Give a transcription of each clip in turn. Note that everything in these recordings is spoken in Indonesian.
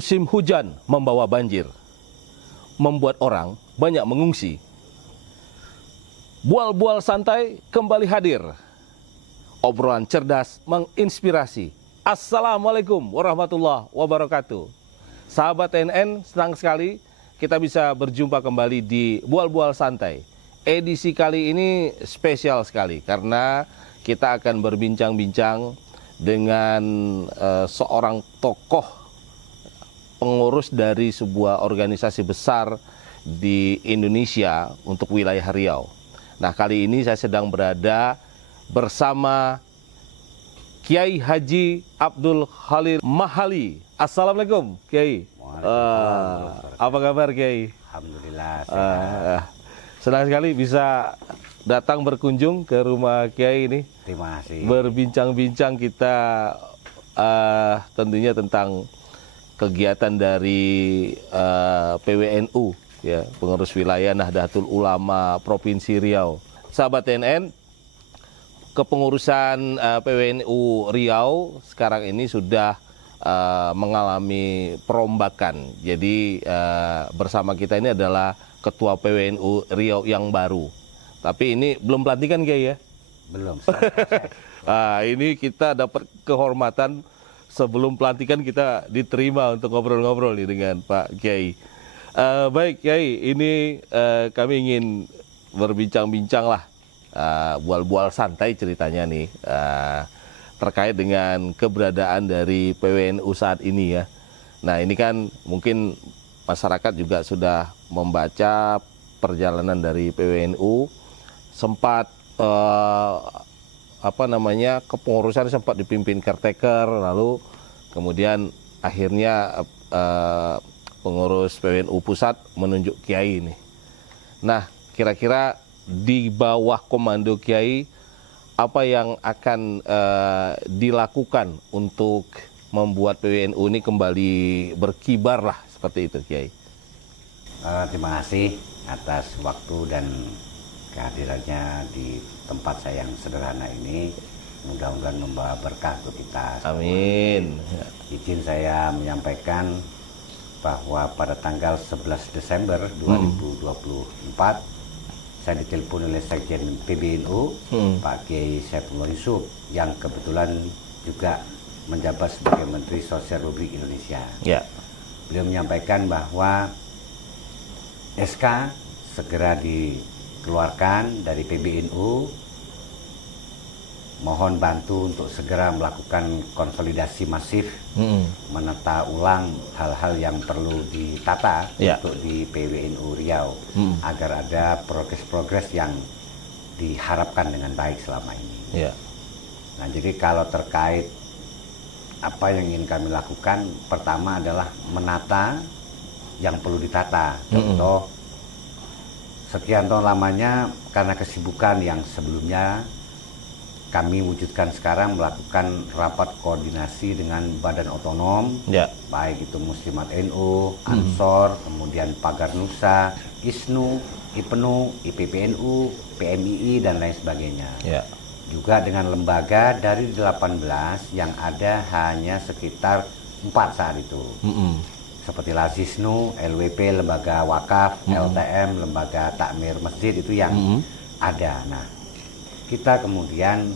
Musim hujan membawa banjir, membuat orang banyak mengungsi. Bual-bual santai kembali hadir. Obrolan cerdas menginspirasi. Assalamualaikum warahmatullahi wabarakatuh. Sahabat TNN, senang sekali kita bisa berjumpa kembali di Bual-bual Santai. Edisi kali ini spesial sekali karena kita akan berbincang-bincang dengan seorang tokoh pengurus dari sebuah organisasi besar di Indonesia untuk wilayah Riau. Nah, kali ini saya sedang berada bersama Kiai Haji Abdul Khalil Mahali. Assalamualaikum, Kiai. Apa kabar, Kiai? Alhamdulillah. Senang sekali bisa datang berkunjung ke rumah Kiai ini. Terima kasih. Berbincang-bincang kita tentunya tentang kegiatan dari PWNU, ya, Pengurus Wilayah Nahdlatul Ulama Provinsi Riau. Sahabat TNN, kepengurusan PWNU Riau sekarang ini sudah mengalami perombakan. Jadi bersama kita ini adalah Ketua PWNU Riau yang baru. Tapi ini belum pelantikan, Kiai, ya? Belum. Ini kita dapat kehormatan sebelum pelantikan kita diterima untuk ngobrol-ngobrol nih dengan Pak Kiai. Baik, Kiai, ini kami ingin berbincang-bincang lah, bual-bual santai ceritanya nih, terkait dengan keberadaan dari PWNU saat ini, ya. Nah, ini kan mungkin masyarakat juga sudah membaca perjalanan dari PWNU, sempat kepengurusan sempat dipimpin caretaker, lalu kemudian akhirnya pengurus PWNU pusat menunjuk Kiai ini. Nah, kira-kira di bawah komando Kiai apa yang akan dilakukan untuk membuat PWNU ini kembali berkibar lah, seperti itu, Kiai? Terima kasih atas waktu dan kehadirannya di tempat saya yang sederhana ini. Mudah-mudahan membawa berkah untuk kita semua. Amin. Izin saya menyampaikan bahwa pada tanggal 11 Desember 2024 saya ditelepon oleh Sekjen PBNU, Pak Kiai Saifullah Yusuf, yang kebetulan juga menjabat sebagai Menteri Sosial Republik Indonesia. Ya. Beliau menyampaikan bahwa SK segera dikeluarkan dari PBNU, mohon bantu untuk segera melakukan konsolidasi masif, menata ulang hal-hal yang perlu ditata untuk di PWNU Riau, agar ada progres-progres yang diharapkan dengan baik selama ini. Nah, jadi kalau terkait apa yang ingin kami lakukan, pertama adalah menata yang perlu ditata. Contoh, sekian tahun lamanya karena kesibukan yang sebelumnya, kami wujudkan sekarang melakukan rapat koordinasi dengan badan otonom, baik itu Muslimat NU, Ansor, kemudian Pagar Nusa, ISNU, IPNU, IPPNU, PMII, dan lain sebagainya. Juga dengan lembaga dari 18 yang ada hanya sekitar 4 saat itu. Seperti Lazisnu, LWP, Lembaga Wakaf, LTM, Lembaga Takmir Masjid, itu yang ada. Nah, kita kemudian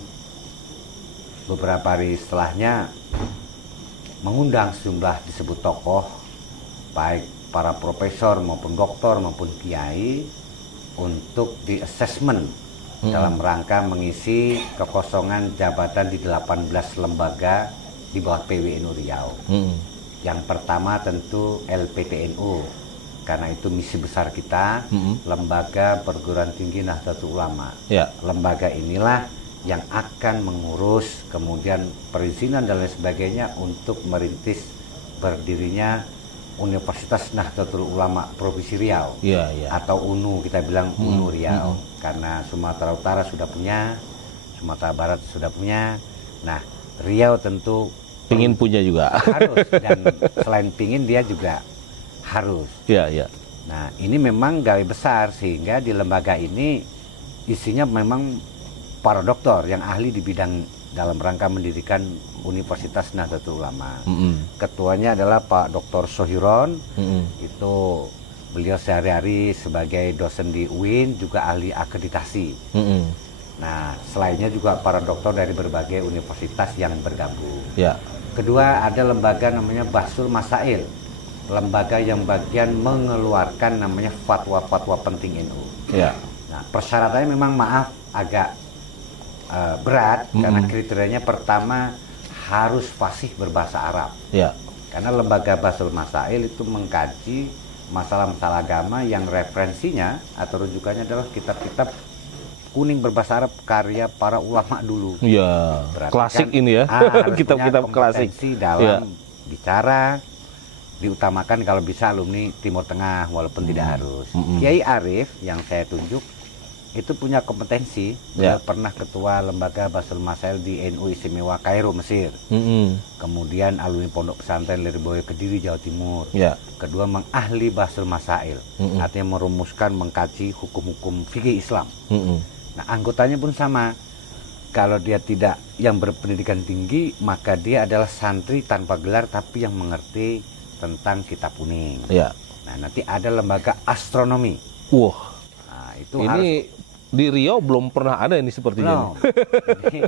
beberapa hari setelahnya mengundang sejumlah disebut tokoh, baik para profesor maupun doktor maupun kiai, untuk di assessment dalam rangka mengisi kekosongan jabatan di 18 lembaga di bawah PWNU Riau. Yang pertama tentu LPTNU, karena itu misi besar kita, Lembaga Perguruan Tinggi Nahdlatul Ulama. Lembaga inilah yang akan mengurus kemudian perizinan dan lain sebagainya untuk merintis berdirinya Universitas Nahdlatul Ulama Provinsi Riau, atau UNU, kita bilang UNU Riau, karena Sumatera Utara sudah punya, Sumatera Barat sudah punya. Nah, Riau tentu pingin punya juga. Harus, dan selain pingin dia juga harus. Nah, ini memang gawe besar, sehingga di lembaga ini isinya memang para doktor yang ahli di bidang dalam rangka mendirikan Universitas Nahdlatul Ulama. Ketuanya adalah Pak Dr. Sohiron, itu beliau sehari-hari sebagai dosen di UIN, juga ahli akreditasi. Nah, selainnya juga para dokter dari berbagai universitas yang bergabung. Kedua, ada lembaga namanya Bahsul Masail, lembaga yang bagian mengeluarkan namanya fatwa-fatwa penting NU. Nah, persyaratannya memang agak berat, karena kriterianya pertama harus fasih berbahasa Arab. Karena lembaga Bahsul Masail itu mengkaji masalah-masalah agama yang referensinya atau rujukannya adalah kitab-kitab kuning berbahasa Arab karya para ulama dulu. Klasik kan, ini ya, kitab-kitab klasik dalam bicara, diutamakan kalau bisa alumni Timur Tengah walaupun tidak harus. Kiai Arif yang saya tunjuk itu punya kompetensi, dia pernah ketua lembaga Bahsul Masail di NU Istimewa Kairo, Mesir. Kemudian alumni Pondok Pesantren Lirboyo Kediri, Jawa Timur. Kedua, mengahli Bahsul Masail, artinya merumuskan, mengkaji hukum-hukum fikih Islam. Nah, anggotanya pun sama. Kalau dia tidak yang berpendidikan tinggi, maka dia adalah santri tanpa gelar tapi yang mengerti tentang kitab kuning. Nah, nanti ada lembaga astronomi. Nah, itu ini harus, di Riau belum pernah ada ini sepertinya. Jadi,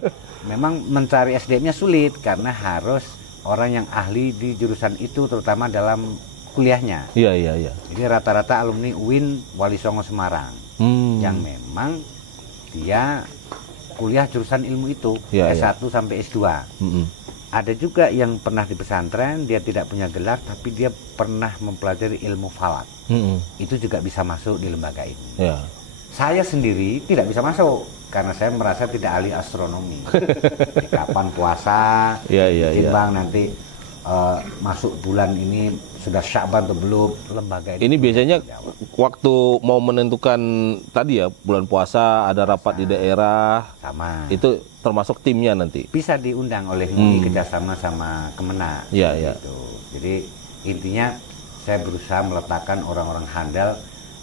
memang mencari SDM-nya sulit karena harus orang yang ahli di jurusan itu, terutama dalam kuliahnya. Jadi rata-rata alumni UIN Wali Songo Semarang yang memang dia kuliah jurusan ilmu itu, S1 sampai S2. Ada juga yang pernah di pesantren, dia tidak punya gelar tapi dia pernah mempelajari ilmu falak. Itu juga bisa masuk di lembaga ini. Saya sendiri tidak bisa masuk karena saya merasa tidak ahli astronomi. Kapan puasa, timbang nanti masuk bulan ini sudah Sya'ban atau belum, lembaga ini biasanya waktu mau menentukan tadi ya, bulan puasa ada rapat di daerah, itu termasuk timnya nanti bisa diundang oleh MUI kerjasama sama Kemenak. Gitu. Jadi intinya saya berusaha meletakkan orang-orang handal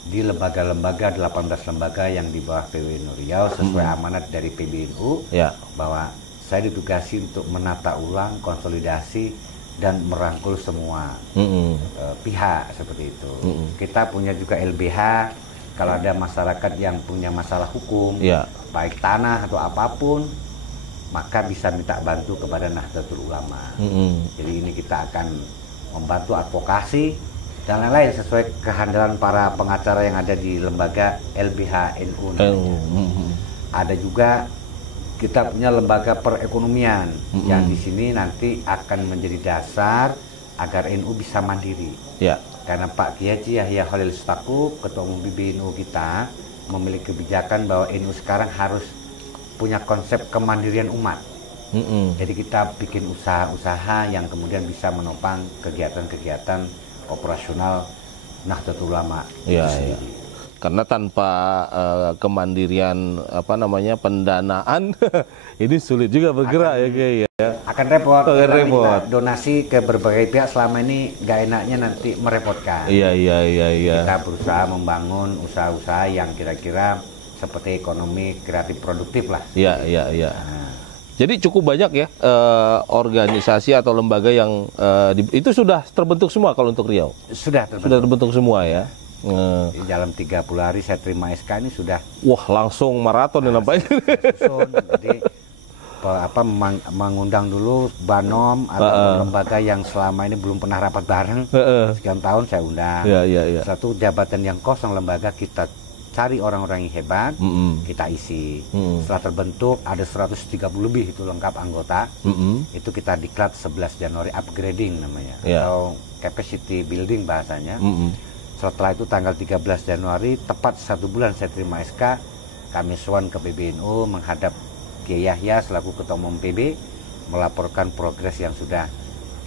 di lembaga-lembaga, 18 lembaga yang di bawah PWNU Riau sesuai amanat dari PBNU, bahwa saya ditugasi untuk menata ulang, konsolidasi dan merangkul semua pihak seperti itu. Kita punya juga LBH, kalau ada masyarakat yang punya masalah hukum, baik tanah atau apapun, maka bisa minta bantu kepada Nahdlatul Ulama. Jadi ini kita akan membantu advokasi dan lain-lain sesuai kehandalan para pengacara yang ada di lembaga LBH NU. Ada juga kita punya lembaga perekonomian yang di sini nanti akan menjadi dasar agar NU bisa mandiri. Karena Pak Kiai Yahya Khalil Stakuf, Ketua Umum PBNU kita, memiliki kebijakan bahwa NU sekarang harus punya konsep kemandirian umat. Jadi kita bikin usaha-usaha yang kemudian bisa menopang kegiatan-kegiatan operasional Nahdlatul Ulama itu sendiri. Karena tanpa kemandirian pendanaan ini sulit juga bergerak akan repot. Kita donasi ke berbagai pihak selama ini nggak enaknya nanti merepotkan. Kita berusaha membangun usaha-usaha yang kira-kira seperti ekonomi kreatif produktif lah. Jadi cukup banyak ya organisasi atau lembaga yang itu sudah terbentuk semua kalau untuk Riau. Sudah terbentuk semua ya. Dalam 30 hari saya terima SK ini sudah. Wah, langsung maraton ya nampaknya. Jadi mengundang dulu Banom atau lembaga yang selama ini belum pernah rapat bareng. Sekian tahun saya undang. Satu jabatan yang kosong lembaga kita cari orang-orang yang hebat, kita isi. Setelah terbentuk ada 130 lebih itu lengkap anggota. Itu kita diklat 11 Januari upgrading namanya, atau capacity building bahasanya. Setelah itu tanggal 13 Januari, tepat 1 bulan saya terima SK, kami sowan ke PBNU menghadap Kiai Yahya selaku Ketua Umum PB, melaporkan progres yang sudah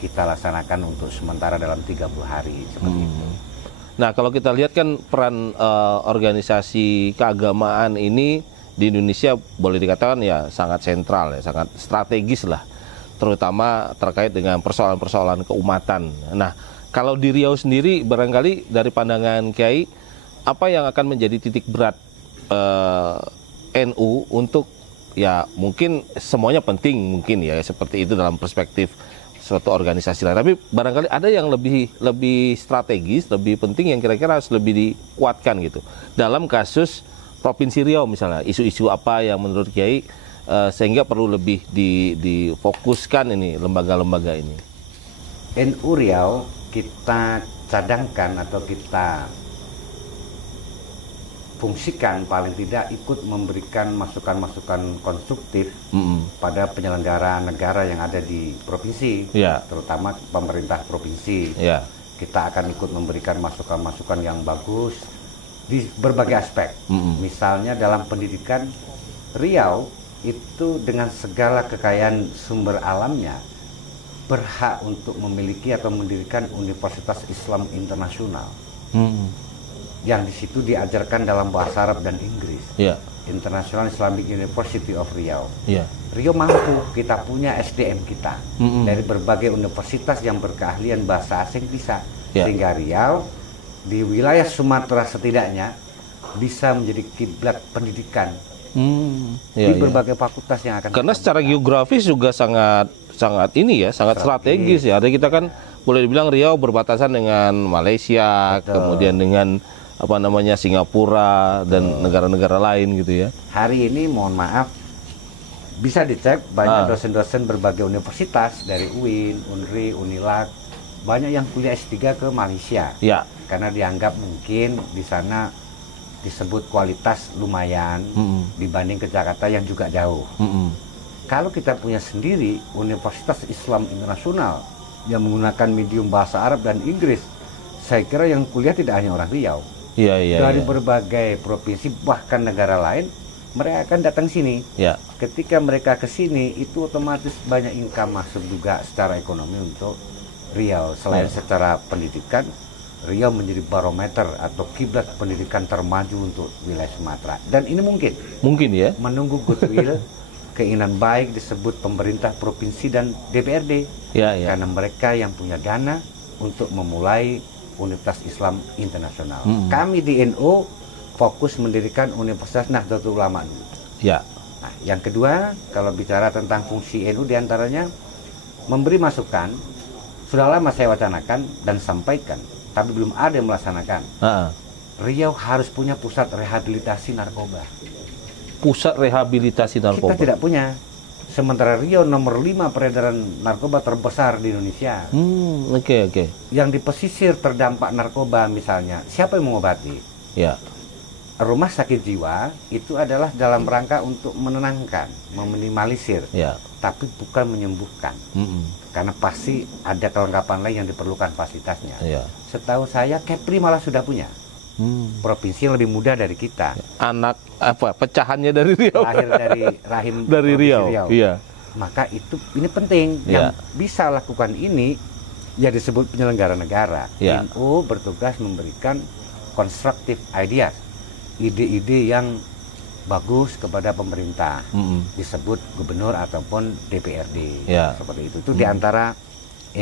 kita laksanakan untuk sementara dalam 30 hari seperti itu. Nah, kalau kita lihat kan peran organisasi keagamaan ini di Indonesia boleh dikatakan ya sangat sentral ya, sangat strategis lah, terutama terkait dengan persoalan-persoalan keumatan. Nah, kalau di Riau sendiri barangkali dari pandangan Kiai, apa yang akan menjadi titik berat NU untuk ya mungkin semuanya penting mungkin ya seperti itu dalam perspektif suatu organisasi lain. Tapi barangkali ada yang lebih strategis, lebih penting yang kira-kira harus lebih dikuatkan gitu. Dalam kasus Provinsi Riau misalnya, isu-isu apa yang menurut Kiai sehingga perlu lebih difokuskan ini lembaga-lembaga ini. NU Riau kita cadangkan atau kita fungsikan paling tidak ikut memberikan masukan-masukan konstruktif pada penyelenggara negara yang ada di provinsi, terutama pemerintah provinsi. Kita akan ikut memberikan masukan-masukan yang bagus di berbagai aspek. Misalnya dalam pendidikan, Riau itu dengan segala kekayaan sumber alamnya berhak untuk memiliki atau mendirikan Universitas Islam Internasional. Yang di situ diajarkan dalam bahasa Arab dan Inggris. International Islamic University of Riau. Riau mampu, kita punya SDM kita dari berbagai universitas yang berkeahlian bahasa asing bisa, sehingga Riau di wilayah Sumatera setidaknya bisa menjadi kiblat pendidikan di berbagai fakultas yang akan. Karena secara geografis juga sangat strategis ya. Ada kita kan boleh dibilang Riau berbatasan dengan Malaysia, kemudian dengan Singapura dan negara-negara lain gitu ya. Hari ini mohon maaf bisa dicek banyak dosen-dosen berbagai universitas dari UIN, UNRI, UNILAG, banyak yang kuliah S3 ke Malaysia. Karena dianggap mungkin di sana disebut kualitas lumayan dibanding ke Jakarta yang juga jauh. Kalau kita punya sendiri Universitas Islam Internasional yang menggunakan medium bahasa Arab dan Inggris, saya kira yang kuliah tidak hanya orang Riau. Dari berbagai provinsi bahkan negara lain mereka akan datang sini. Ketika mereka ke sini itu otomatis banyak income masuk juga secara ekonomi untuk Riau. Selain secara pendidikan, Riau menjadi barometer atau kiblat pendidikan termaju untuk wilayah Sumatera. Dan ini mungkin ya menunggu goodwill keinginan baik disebut pemerintah provinsi dan DPRD. Karena mereka yang punya dana untuk memulai Universitas Islam Internasional. Kami di NU fokus mendirikan Universitas Nahdlatul Ulama dulu. Nah, yang kedua, kalau bicara tentang fungsi NU diantaranya memberi masukan, sudah lama saya wacanakan dan sampaikan, tapi belum ada yang melaksanakan. Riau harus punya pusat rehabilitasi narkoba. Pusat rehabilitasi narkoba? Kita tidak punya. Sementara Riau nomor 5 peredaran narkoba terbesar di Indonesia. Yang di pesisir terdampak narkoba misalnya, siapa yang mengobati? Rumah sakit jiwa itu adalah dalam rangka untuk menenangkan, meminimalisir, tapi bukan menyembuhkan. Karena pasti ada kelengkapan lain yang diperlukan fasilitasnya. Setahu saya Kepri malah sudah punya. Provinsi yang lebih muda dari kita. Anak pecahannya dari Riau. Lahir dari rahim dari Riau. Maka ini penting. Yang bisa lakukan ini ya disebut penyelenggara negara. NU bertugas memberikan constructive ideas, ide-ide yang bagus kepada pemerintah, disebut gubernur ataupun DPRD. Seperti itu diantara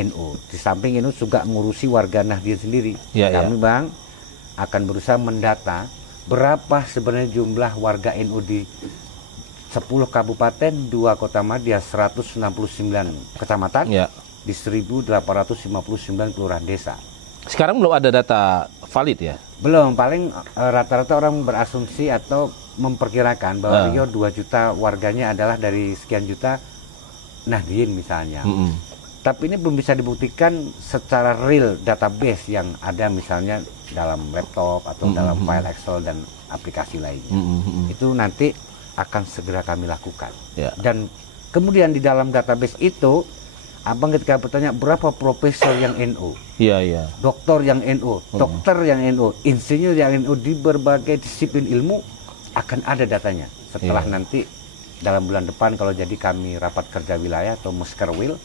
NU. Di samping NU juga ngurusi warga Nahdien sendiri. Kami Bang akan berusaha mendata berapa sebenarnya jumlah warga NU di 10 kabupaten, 2 kota madya, 169 kecamatan, di 1.859 kelurahan desa. Sekarang belum ada data valid ya? Belum, paling rata-rata orang berasumsi atau memperkirakan bahwa Riau 2 juta warganya adalah dari sekian juta Nahdien misalnya. Tapi ini belum bisa dibuktikan secara real database yang ada misalnya dalam laptop atau dalam file Excel dan aplikasi lainnya. Itu nanti akan segera kami lakukan. Dan kemudian di dalam database itu, abang ketika bertanya berapa profesor yang NU, dokter yang NU, dokter yang NU, insinyur yang NU di berbagai disiplin ilmu, akan ada datanya. Setelah nanti dalam bulan depan kalau jadi kami rapat kerja wilayah atau Muskerwil,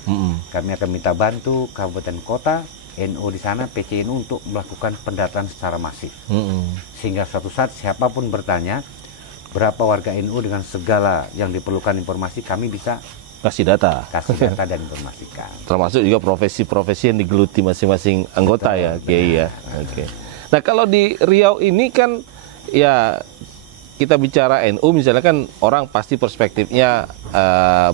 kami akan minta bantu kabupaten kota, NU di sana, PCNU untuk melakukan pendataan secara masif. Sehingga suatu saat siapapun bertanya berapa warga NU dengan segala yang diperlukan informasi, kami bisa kasih data dan informasikan. Termasuk juga profesi-profesi yang digeluti masing-masing anggota. Betul, ya Kiai ya. Nah kalau di Riau ini kan ya kita bicara NU misalnya kan orang pasti perspektifnya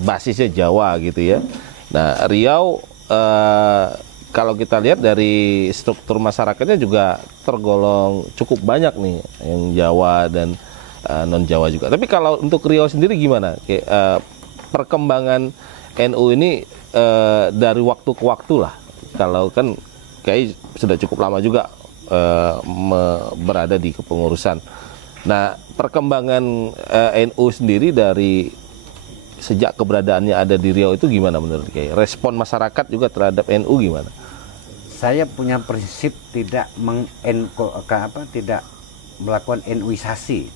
basisnya Jawa gitu ya. Nah, Riau kalau kita lihat dari struktur masyarakatnya juga tergolong cukup banyak nih yang Jawa dan non Jawa juga. Tapi kalau untuk Riau sendiri gimana? Perkembangan NU ini dari waktu ke waktu lah. Kalau kan kayak sudah cukup lama juga berada di kepengurusan. Nah, perkembangan NU sendiri dari sejak keberadaannya ada di Riau itu gimana menurut Kiai? Respon masyarakat juga terhadap NU gimana? Saya punya prinsip tidak tidak melakukan NU-isasi.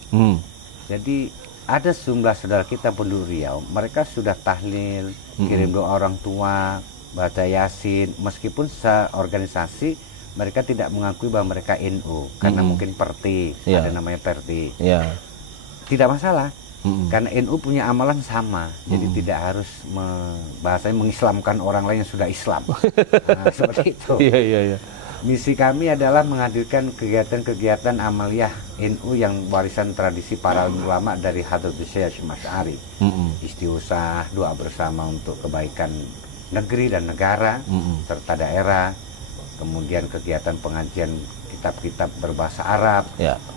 Jadi ada sejumlah saudara kita penduduk Riau, mereka sudah tahlil, kirim doa orang tua, baca Yasin, meskipun seorganisasi mereka tidak mengakui bahwa mereka NU karena mungkin Perti, ada namanya Perti. Tidak masalah, karena NU punya amalan sama, jadi tidak harus bahasanya mengislamkan orang lain yang sudah Islam. Nah, seperti itu. Misi kami adalah menghadirkan kegiatan-kegiatan amaliyah NU yang warisan tradisi para ulama dari Hadratus Syekh Asy'ari. Istighosah, doa bersama untuk kebaikan negeri dan negara serta daerah. Kemudian kegiatan pengajian kitab-kitab berbahasa Arab,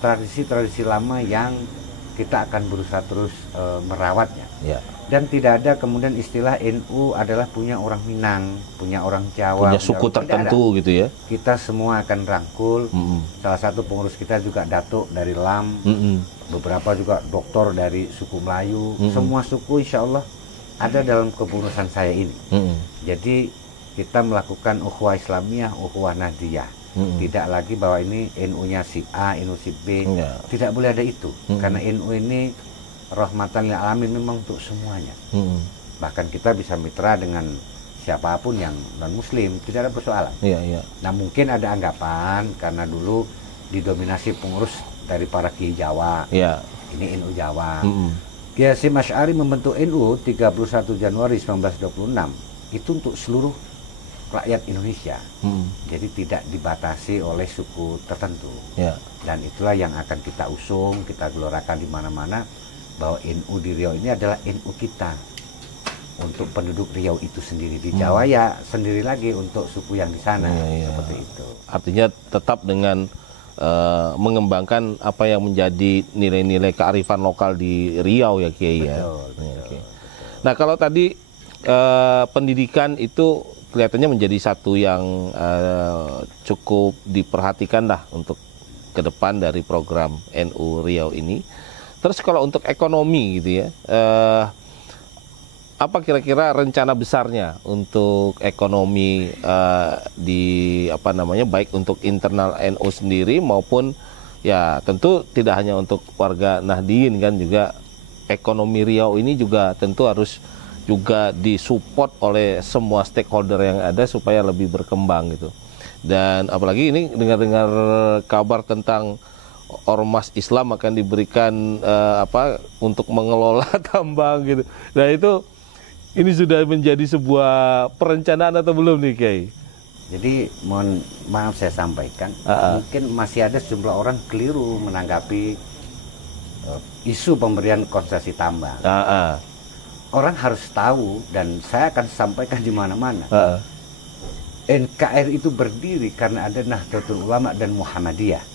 tradisi-tradisi lama yang kita akan berusaha terus merawatnya. Dan tidak ada kemudian istilah NU adalah punya orang Minang, punya orang Jawa, punya suku tertentu gitu ya. Kita semua akan rangkul. Salah satu pengurus kita juga datuk dari Lam, beberapa juga doktor dari suku Melayu. Semua suku insya Allah ada dalam kepengurusan saya ini. Jadi kita melakukan ukhuwah Islamiyah, ukhuwah Nahdiyah. Tidak lagi bahwa ini NU-nya si A, NU si B. Tidak boleh ada itu. Karena NU ini rahmatan lil alamin, memang untuk semuanya. Bahkan kita bisa mitra dengan siapapun yang non-muslim, tidak ada persoalan. Nah, mungkin ada anggapan karena dulu didominasi pengurus dari para kiai Jawa. Ini NU Jawa. Kiai Hasyim Asy'ari membentuk NU 31 Januari 1926. Itu untuk seluruh rakyat Indonesia. Jadi tidak dibatasi oleh suku tertentu. Dan itulah yang akan kita usung, kita gelorakan di mana-mana, bahwa NU di Riau ini adalah NU kita untuk penduduk Riau itu sendiri. Di Jawa ya sendiri lagi untuk suku yang di sana. Seperti itu. Artinya tetap dengan mengembangkan apa yang menjadi nilai-nilai kearifan lokal di Riau ya Kiai ya. Betul. Nah, kalau tadi pendidikan itu kelihatannya menjadi satu yang cukup diperhatikan lah untuk ke depan dari program NU Riau ini. Terus kalau untuk ekonomi gitu ya, apa kira-kira rencana besarnya untuk ekonomi di baik untuk internal NU sendiri maupun ya tentu tidak hanya untuk warga Nahdien kan, juga ekonomi Riau ini juga tentu harus juga disupport oleh semua stakeholder yang ada supaya lebih berkembang gitu. Dan apalagi ini dengar-dengar kabar tentang ormas Islam akan diberikan untuk mengelola tambang gitu. Nah, ini sudah menjadi sebuah perencanaan atau belum nih Kiai? Jadi mohon maaf saya sampaikan, mungkin masih ada sejumlah orang keliru menanggapi isu pemberian konsesi tambang. Orang harus tahu, dan saya akan sampaikan di mana-mana. NKRI itu berdiri karena ada Nahdlatul Ulama dan Muhammadiyah.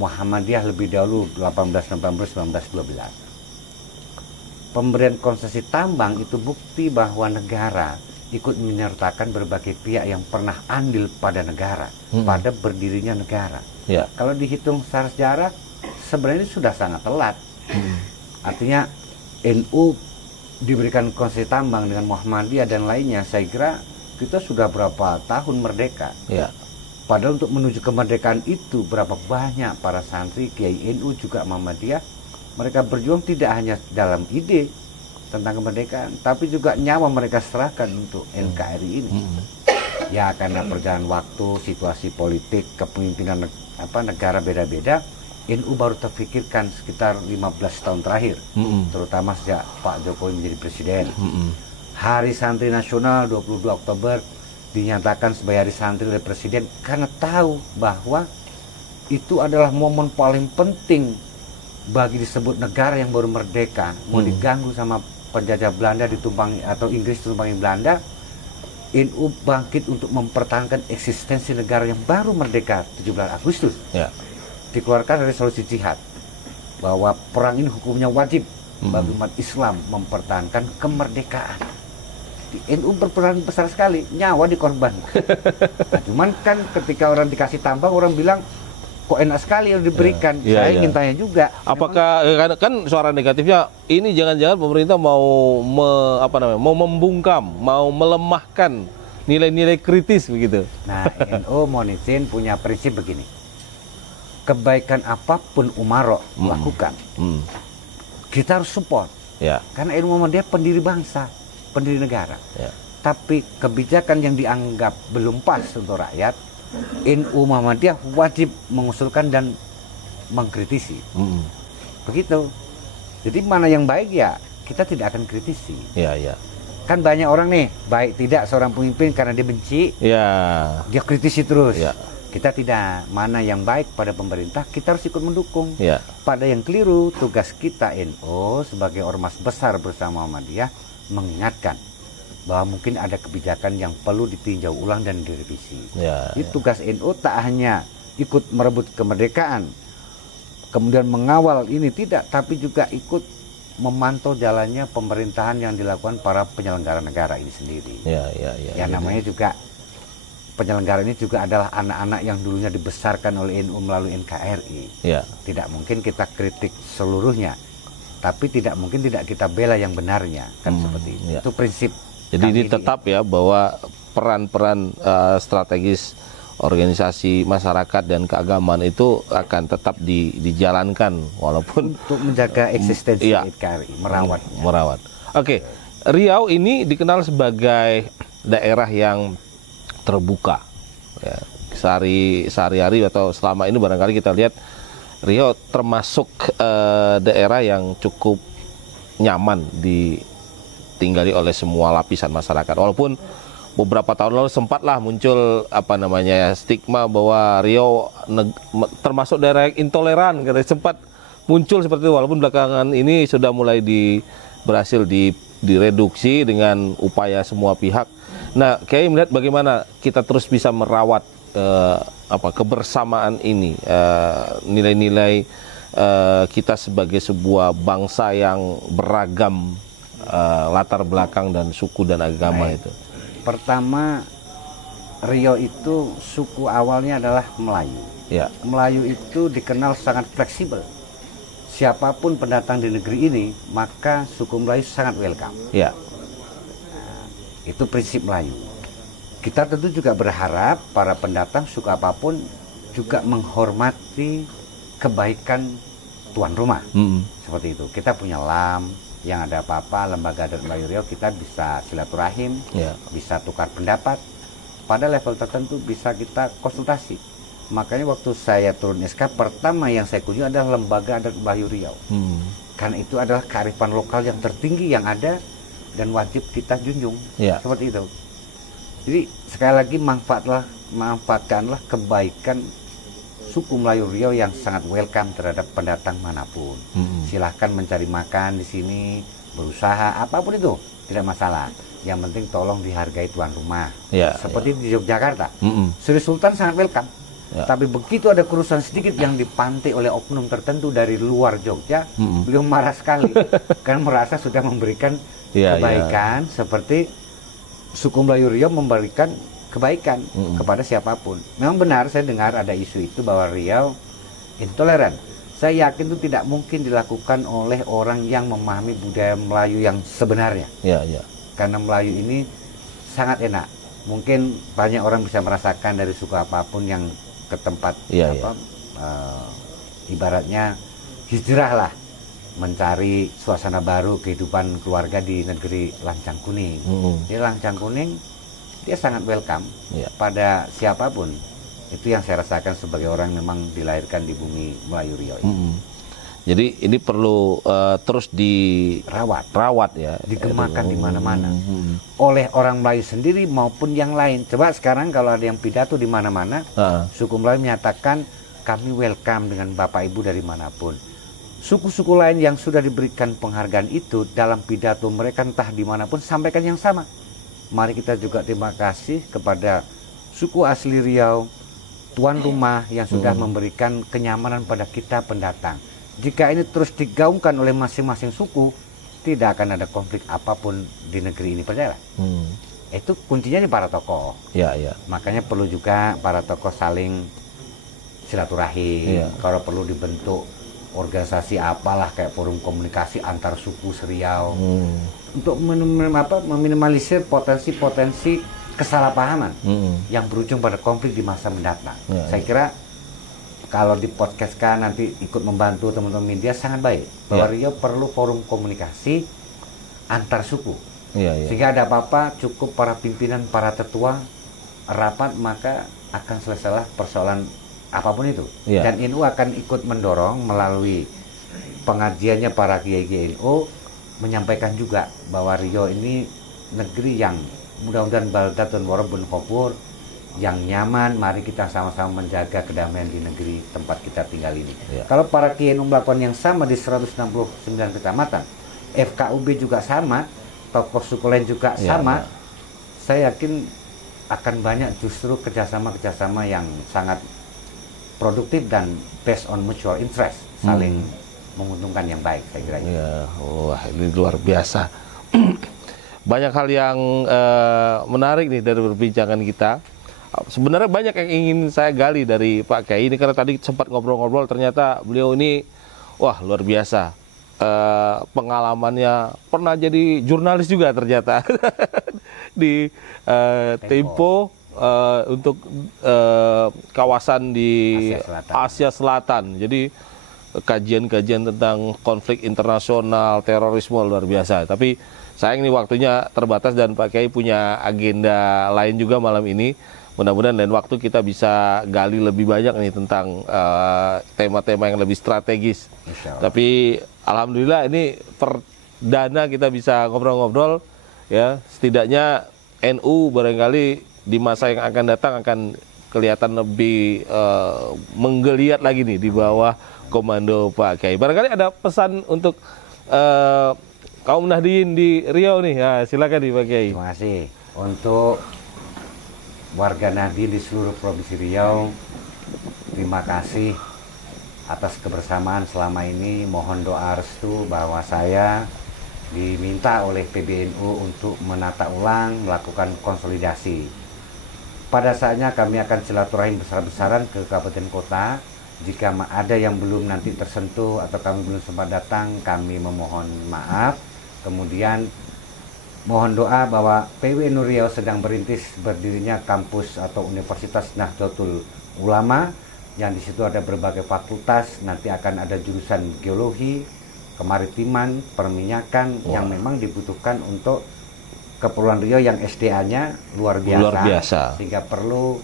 Muhammadiyah lebih dahulu 18 November 1912. Pemberian konsesi tambang itu bukti bahwa negara ikut menyertakan berbagai pihak yang pernah andil pada negara, pada berdirinya negara. Kalau dihitung secara sejarah, sebenarnya sudah sangat telat. Artinya NU diberikan konsesi tambang dengan Muhammadiyah dan lainnya, saya kira kita sudah berapa tahun merdeka. Padahal untuk menuju kemerdekaan itu berapa banyak para santri, Kiai NU juga Muhammadiyah, mereka berjuang tidak hanya dalam ide tentang kemerdekaan, tapi juga nyawa mereka serahkan untuk NKRI ini. Ya karena perjalanan waktu, situasi politik, kepemimpinan negara beda-beda, NU baru terfikirkan sekitar 15 tahun terakhir, terutama sejak Pak Jokowi menjadi presiden. Hari Santri Nasional 22 Oktober dinyatakan sebagai Hari Santri oleh Presiden karena tahu bahwa itu adalah momen paling penting bagi disebut negara yang baru merdeka, mau diganggu sama penjajah Belanda ditumpangi atau Inggris ditumpangi Belanda, NU bangkit untuk mempertahankan eksistensi negara yang baru merdeka 17 Agustus. Ya. Dikeluarkan resolusi jihad bahwa perang ini hukumnya wajib bagi umat Islam mempertahankan kemerdekaan. Di NU berperan besar sekali, nyawa dikorbankan. Nah, cuman kan ketika orang dikasih tambang, orang bilang kok enak sekali yang diberikan. Saya ingin tanya juga. Apakah kan suara negatifnya ini jangan-jangan pemerintah mau mau membungkam, mau melemahkan nilai-nilai kritis begitu? Nah, NU Monisin punya prinsip begini. Kebaikan apapun Umaro lakukan, kita harus support. Ya. Karena NU Muhammadiyah pendiri bangsa, pendiri negara. Ya. Tapi kebijakan yang dianggap belum pas untuk rakyat, NU Muhammadiyah wajib mengusulkan dan mengkritisi. Begitu. Jadi mana yang baik ya kita tidak akan kritisi. Ya, ya. Kan banyak orang nih, baik tidak seorang pemimpin karena dia benci, ya, dia kritisi terus. Ya. Kita tidak, mana yang baik pada pemerintah, kita harus ikut mendukung. Ya. Pada yang keliru, tugas kita NU sebagai ormas besar bersama Muhammadiyah mengingatkan bahwa mungkin ada kebijakan yang perlu ditinjau ulang dan direvisi. Ya, Itu tugas NU tak hanya ikut merebut kemerdekaan, kemudian mengawal ini tidak, tapi juga ikut memantau jalannya pemerintahan yang dilakukan para penyelenggara negara ini sendiri. Ya, Namanya juga penyelenggara ini juga adalah anak-anak yang dulunya dibesarkan oleh NU melalui NKRI. Ya. Tidak mungkin kita kritik seluruhnya, tapi tidak mungkin tidak kita bela yang benarnya, kan seperti itu. Ya. Itu prinsip. Jadi ini tetap ya bahwa peran-peran strategis organisasi masyarakat dan keagamaan itu akan tetap dijalankan walaupun untuk menjaga eksistensi NKRI, merawat. Oke, Riau ini dikenal sebagai daerah yang terbuka. Ya, sehari-hari atau selama ini barangkali kita lihat Riau termasuk daerah yang cukup nyaman ditinggali oleh semua lapisan masyarakat. Walaupun beberapa tahun lalu sempatlah muncul stigma bahwa Riau termasuk daerah yang intoleran, sempat muncul seperti itu. Walaupun belakangan ini sudah mulai berhasil direduksi dengan upaya semua pihak. Nah, Kiai melihat bagaimana kita terus bisa merawat kebersamaan ini, nilai-nilai kita sebagai sebuah bangsa yang beragam latar belakang dan suku dan agama. Itu. Pertama, Riau itu suku awalnya adalah Melayu. Ya. Melayu itu dikenal sangat fleksibel. Siapapun pendatang di negeri ini, maka suku Melayu sangat welcome. Ya. Itu prinsip Melayu. Kita tentu juga berharap para pendatang suku apapun juga menghormati kebaikan tuan rumah. Seperti itu. Kita punya LAM, yang ada apa-apa, Lembaga Adat Melayu Riau, kita bisa silaturahim, bisa tukar pendapat. Pada level tertentu bisa kita konsultasi. Makanya waktu saya turun SK, pertama yang saya kunjungi adalah Lembaga Adat Melayu Riau. Karena itu adalah kearifan lokal yang tertinggi yang ada dan wajib kita junjung. Seperti itu. Jadi sekali lagi manfaatkanlah kebaikan suku Melayu Riau yang sangat welcome terhadap pendatang manapun. Silahkan mencari makan di sini, berusaha apapun itu tidak masalah. Yang penting tolong dihargai tuan rumah. Seperti di Yogyakarta, Sri Sultan sangat welcome. Tapi begitu ada kerusuhan sedikit yang dipantik oleh oknum tertentu dari luar Jogja, beliau marah sekali karena merasa sudah memberikan kebaikan seperti suku Melayu Riau memberikan kebaikan kepada siapapun. Memang benar saya dengar ada isu itu bahwa Riau intoleran. Saya yakin itu tidak mungkin dilakukan oleh orang yang memahami budaya Melayu yang sebenarnya. Karena Melayu ini sangat enak. Mungkin banyak orang bisa merasakan dari suku apapun yang ke tempat ibaratnya hijrah lah, mencari suasana baru kehidupan keluarga di negeri Lancang Kuning. Di Lancang Kuning dia sangat welcome pada siapapun. Itu yang saya rasakan sebagai orang memang dilahirkan di bumi Melayu Riau ini. Jadi ini perlu terus dirawat ya, digemakan di mana-mana oleh orang Melayu sendiri maupun yang lain. Coba sekarang kalau ada yang pidato di mana-mana, suku Melayu menyatakan kami welcome dengan Bapak Ibu dari manapun. suku-suku lain yang sudah diberikan penghargaan itu dalam pidato mereka entah dimanapun sampaikan yang sama. Mari kita juga terima kasih kepada suku asli Riau, tuan rumah yang sudah memberikan kenyamanan pada kita pendatang. Jika ini terus digaungkan oleh masing-masing suku, tidak akan ada konflik apapun di negeri ini, percayalah. Itu kuncinya di para tokoh. Makanya perlu juga para tokoh saling silaturahim. Kalau perlu dibentuk organisasi apalah kayak forum komunikasi antar suku seriau untuk meminimalisir potensi-potensi kesalahpahaman yang berujung pada konflik di masa mendatang. Saya kira kalau di podcastkan nanti ikut membantu teman-teman media sangat baik. Bahwa Riau perlu forum komunikasi antar suku. Sehingga ada apa-apa cukup para pimpinan, para tetua rapat, maka akan selesailah persoalan apapun itu. Dan NU akan ikut mendorong melalui pengajiannya para kiai NU menyampaikan juga bahwa Riau ini negeri yang mudah-mudahan baldatun warabun ghafur, yang nyaman. Mari kita sama-sama menjaga kedamaian di negeri tempat kita tinggal ini. Kalau para kiai NU melakukan yang sama di 169 kecamatan, FKUB juga sama, tokoh suku lain juga sama, saya yakin akan banyak justru kerjasama-kerjasama yang sangat produktif dan based on mutual interest, saling menguntungkan yang baik, saya kira. Wah, ini luar biasa. Banyak hal yang menarik nih dari perbincangan kita. Sebenarnya banyak yang ingin saya gali dari Pak Kiai ini, karena tadi sempat ngobrol-ngobrol, ternyata beliau ini wah luar biasa. Pengalamannya pernah jadi jurnalis juga ternyata di Tempo. Untuk kawasan di Asia Selatan. Jadi kajian-kajian tentang konflik internasional, terorisme luar biasa. Tapi sayang nih waktunya terbatas dan Pak Kiai punya agenda lain juga malam ini. Mudah-mudahan lain waktu kita bisa gali lebih banyak nih tentang tema-tema yang lebih strategis. Tapi alhamdulillah ini perdana kita bisa ngobrol-ngobrol ya. Setidaknya NU barangkali di masa yang akan datang akan kelihatan lebih menggeliat lagi nih di bawah komando Pak Kiai. Barangkali ada pesan untuk kaum Nahdien di Riau nih, ya, silakan nih Pak Kiai. Terima kasih untuk warga Nahdien di seluruh provinsi Riau. Terima kasih atas kebersamaan selama ini. Mohon doa restu bahwa saya diminta oleh PBNU untuk menata ulang, melakukan konsolidasi. Pada saatnya kami akan silaturahim besar-besaran ke kabupaten kota. Jika ada yang belum nanti tersentuh atau kami belum sempat datang, kami memohon maaf. Kemudian mohon doa bahwa PWNU Riau sedang berintis berdirinya kampus atau Universitas Nahdlatul Ulama, yang di situ ada berbagai fakultas. Nanti akan ada jurusan geologi, kemaritiman, perminyakan yang memang dibutuhkan untuk keperluan Riau yang SDA-nya luar biasa, sehingga perlu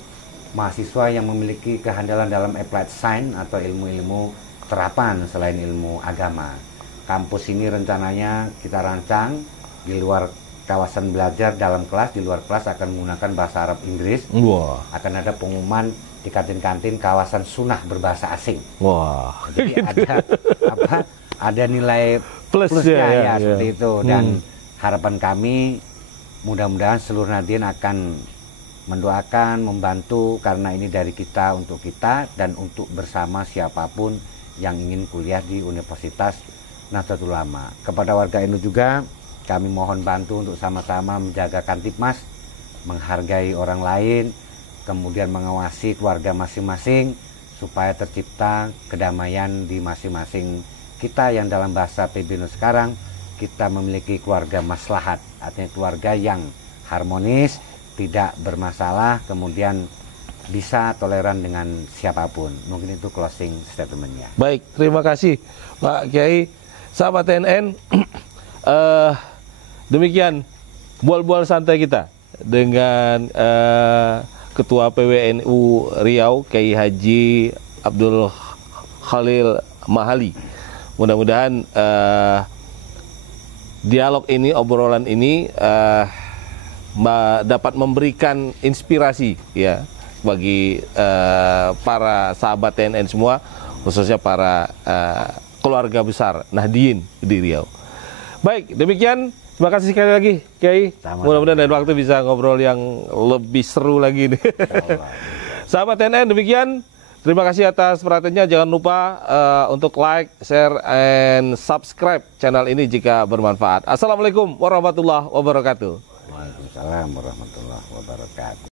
mahasiswa yang memiliki kehandalan dalam applied science atau ilmu-ilmu terapan selain ilmu agama. Kampus ini rencananya kita rancang di luar kawasan belajar, dalam kelas, di luar kelas akan menggunakan bahasa Arab Inggris. Akan ada pengumuman di kantin-kantin kawasan sunnah berbahasa asing. Jadi ada nilai plusnya ya, seperti itu. Dan harapan kami mudah-mudahan seluruh Nahdien akan mendoakan, membantu, karena ini dari kita untuk kita dan untuk bersama siapapun yang ingin kuliah di Universitas Nahdlatul Ulama. Kepada warga NU juga kami mohon bantu untuk sama-sama menjaga Kamtipmas, menghargai orang lain, kemudian mengawasi keluarga masing-masing supaya tercipta kedamaian di masing-masing kita, yang dalam bahasa PBNU sekarang kita memiliki keluarga maslahat, artinya keluarga yang harmonis, tidak bermasalah, kemudian bisa toleran dengan siapapun. Mungkin itu closing statementnya. Baik, terima kasih Pak Kiai. Sahabat TNN, demikian bual-bual santai kita dengan Ketua PWNU Riau, Kiai Haji Abdul Khalil Mahali. Mudah-mudahan dialog ini, obrolan ini dapat memberikan inspirasi ya bagi para sahabat TNN semua, khususnya para keluarga besar Nahdien di Riau. Baik, demikian. Terima kasih sekali lagi, Kiai. Mudah-mudahan lain waktu bisa ngobrol yang lebih seru lagi nih. Sahabat TNN, demikian. Terima kasih atas perhatiannya. Jangan lupa untuk like, share, and subscribe channel ini jika bermanfaat. Assalamualaikum warahmatullahi wabarakatuh. Waalaikumsalam warahmatullahi wabarakatuh.